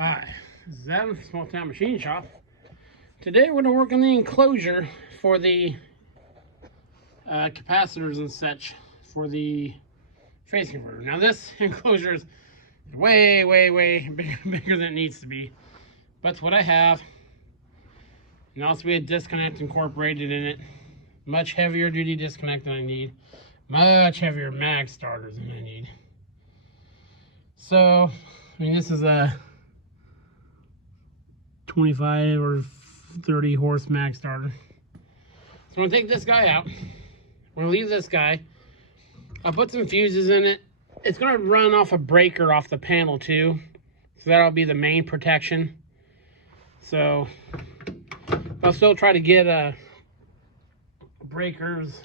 Hi, this is Adam from Small Town Machine Shop. Today we're going to work on the enclosure for the capacitors and such for the phase converter. Now this enclosure is way bigger than it needs to be. But it's what I have. And also we had disconnect incorporated in it. Much heavier duty disconnect than I need. Much heavier mag starters than I need. So, I mean, this is a 25 or 30 horse mag starter. So I'm gonna take this guy out. We're gonna leave this guy. I'll put some fuses in it. It's gonna run off a breaker off the panel too. So that'll be the main protection. So I'll still try to get breakers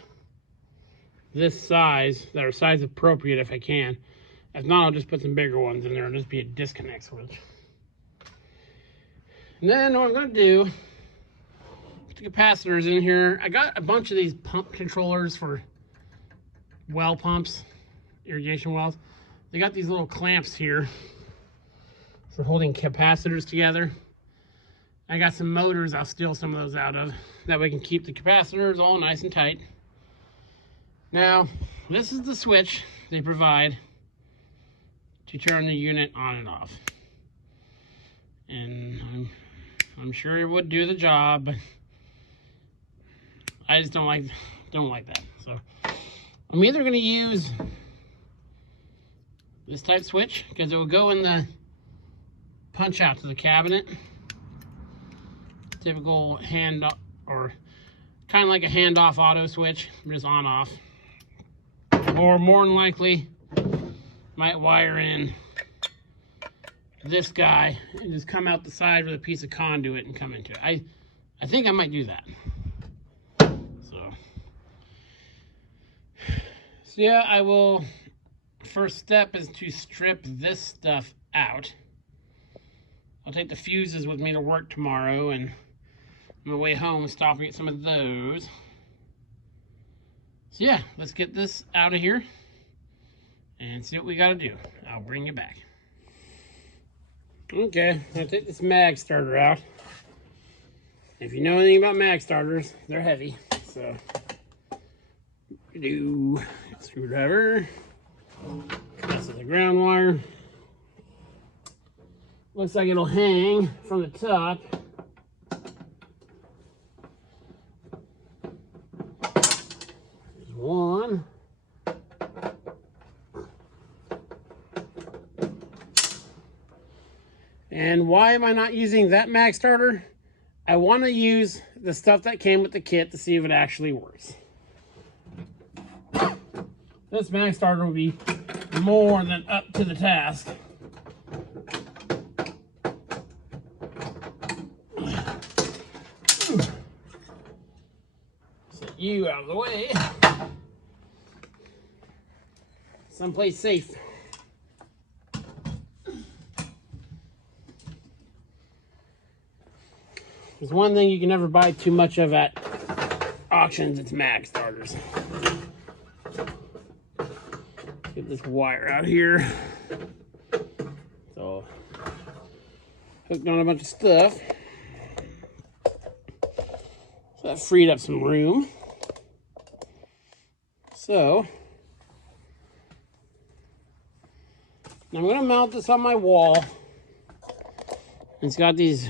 this size, that are size appropriate if I can. If not, I'll just put some bigger ones in there and just be a disconnect switch. And then what I'm going to do, put the capacitors in here. I got a bunch of these pump controllers for well pumps, irrigation wells. They got these little clamps here for holding capacitors together. I got some motors I'll steal some of those out of. That way I can keep the capacitors all nice and tight. Now, this is the switch they provide to turn the unit on and off. And I'm sure it would do the job, but I just don't like that. So I'm either going to use this type switch because it will go in the punch out to the cabinet. Typical hand or kind of like a handoff auto switch, just on off. Or more than likely, might wire in this guy and just come out the side with a piece of conduit and come into it. I think I might do that. So yeah, I will. First step is to strip this stuff out. I'll take the fuses with me to work tomorrow, and on my way home, stop and get some of those. So yeah, let's get this out of here and see what we gotta do. I'll bring you back. Okay, I'm gonna take this mag starter out. If you know anything about mag starters, they're heavy. So, do screwdriver. This is the ground wire. Looks like it'll hang from the top. There's one. And why am I not using that mag starter? I want to use the stuff that came with the kit to see if it actually works. This mag starter will be more than up to the task. Set you out of the way. Someplace safe. There's one thing you can never buy too much of at auctions, it's mag starters. Get this wire out here. So, hooked on a bunch of stuff. So that freed up some room. So, now I'm going to mount this on my wall. It's got these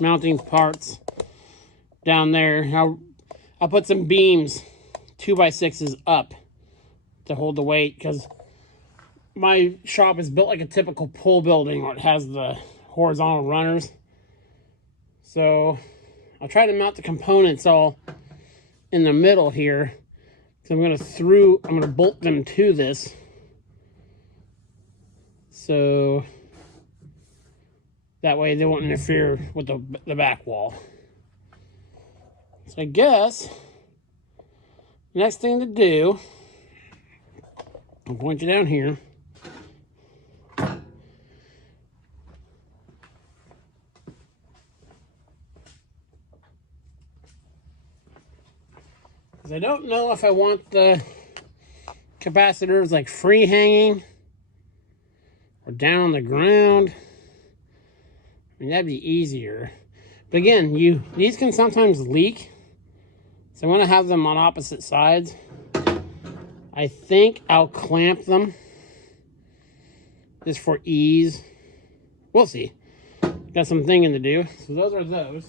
mounting parts down there. I'll put some beams, 2x6s up to hold the weight, because my shop is built like a typical pull building where it has the horizontal runners. So I'll try to mount the components all in the middle here. So I'm going to bolt them to this. So that way they won't interfere with the back wall. So I guess next thing to do, I'll point you down here. Because I don't know if I want the capacitors like free hanging or down on the ground. I mean, that'd be easier. But again, these can sometimes leak. So I'm going to have them on opposite sides. I think I'll clamp them just for ease. We'll see. Got some thinking to do. So those are those.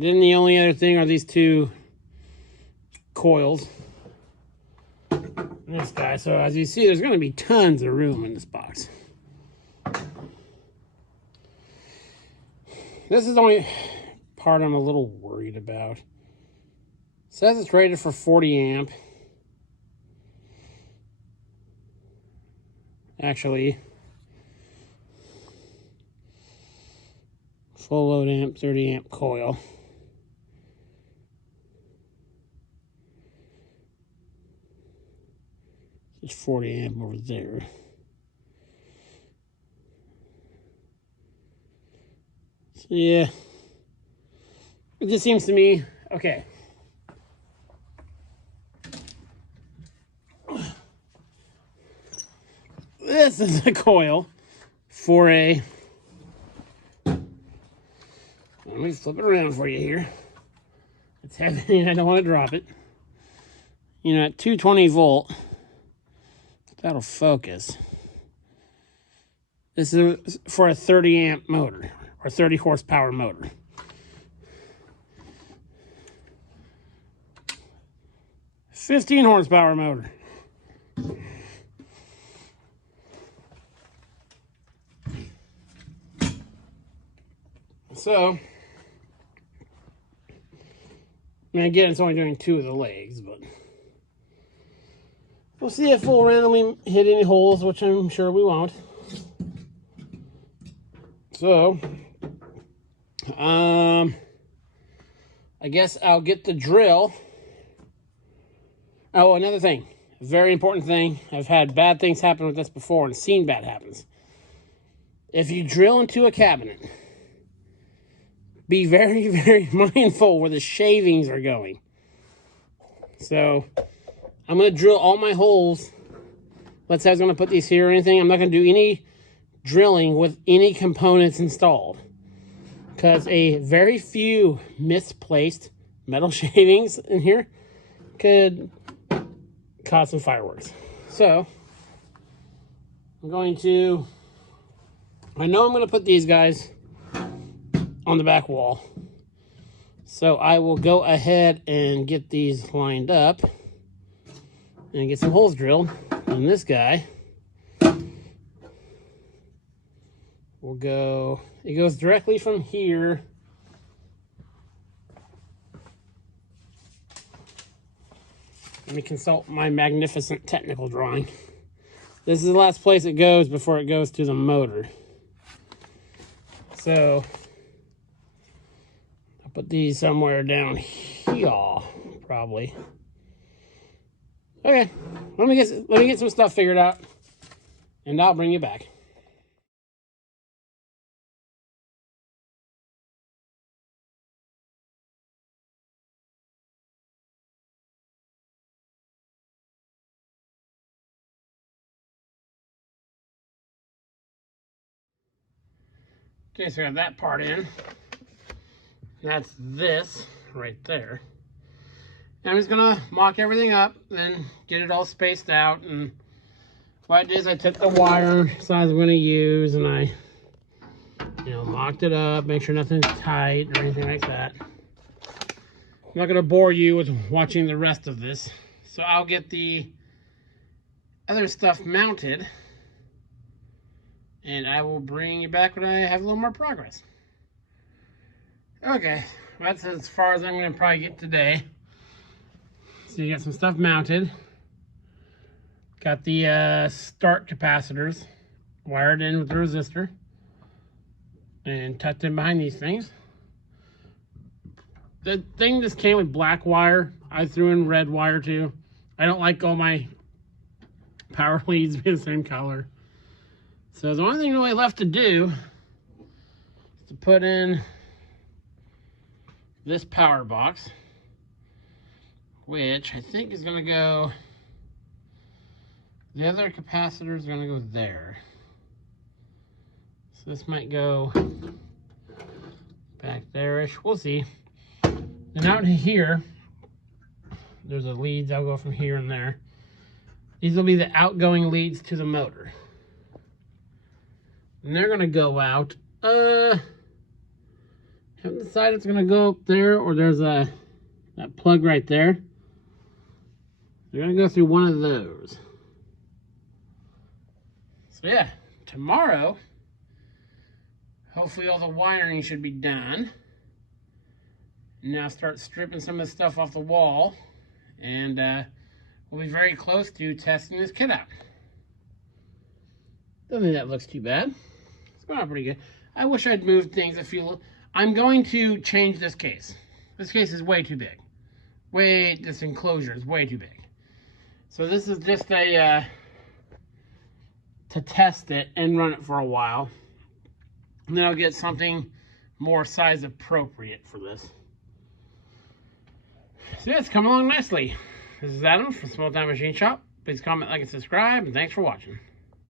Then the only other thing are these two coils. This guy. So as you see, there's going to be tons of room in this box. This is the only part I'm a little worried about. It says it's rated for 40 amp. Actually, full load amp, 30 amp coil. It's 40 amp over there. So yeah, it just seems to me, okay. This is a coil for a, let me flip it around for you here. It's heavy, I don't want to drop it. You know, at 220 volt, that'll focus. This is for a 30 amp motor, or 30 horsepower motor. $15 horsepower motor. So, I mean, again, it's only doing 2 of the legs, but we'll see if we'll randomly hit any holes, which I'm sure we won't. So, I guess I'll get the drill. Oh, another thing, a very important thing. I've had bad things happen with this before and seen bad happens. If you drill into a cabinet, be very, very mindful where the shavings are going. So, I'm going to drill all my holes. Let's say I was going to put these here or anything. I'm not going to do any drilling with any components installed. Because a very few misplaced metal shavings in here could cause some fireworks. So, I'm going to, I know I'm going to put these guys on the back wall. So I will go ahead and get these lined up and get some holes drilled. And this guy will go, it goes directly from here let me consult my magnificent technical drawing. This is the last place it goes before it goes to the motor. So I'll put these somewhere down here, probably. Okay, let me get some stuff figured out, and I'll bring you back. Okay, so I got that part in. That's this right there. And I'm just gonna mock everything up, then get it all spaced out. And what I did is I took the wire size I'm gonna use, and I, mocked it up, make sure nothing's tight or anything like that. I'm not gonna bore you with watching the rest of this, so I'll get the other stuff mounted, and I will bring you back when I have a little more progress. Okay, that's as far as I'm gonna probably get today. So you got some stuff mounted. Got the start capacitors wired in with the resistor and tucked in behind these things. The thing just came with black wire. I threw in red wire too. I don't like all my power leads being the same color. So the only thing really left to do is to put in this power box, which I think is going to go, the other capacitors are going to go there. So this might go back there-ish. We'll see. And out here, there's a leads. I'll go from here and there. These will be the outgoing leads to the motor. And they're going to go out. Haven't decided it's going to go up there, or there's that plug right there. They're going to go through one of those. So yeah, tomorrow, hopefully all the wiring should be done. Now start stripping some of the stuff off the wall, and we'll be very close to testing this kit out. Don't think that looks too bad. It's going out pretty good. I wish I'd moved things a few. I'm going to change this case. This case is way too big. This enclosure is way too big. So this is just a to test it and run it for a while. And then I'll get something more size appropriate for this. So yeah, it's coming along nicely. This is Adam from Small Time Machine Shop. Please comment, like, and subscribe, and thanks for watching.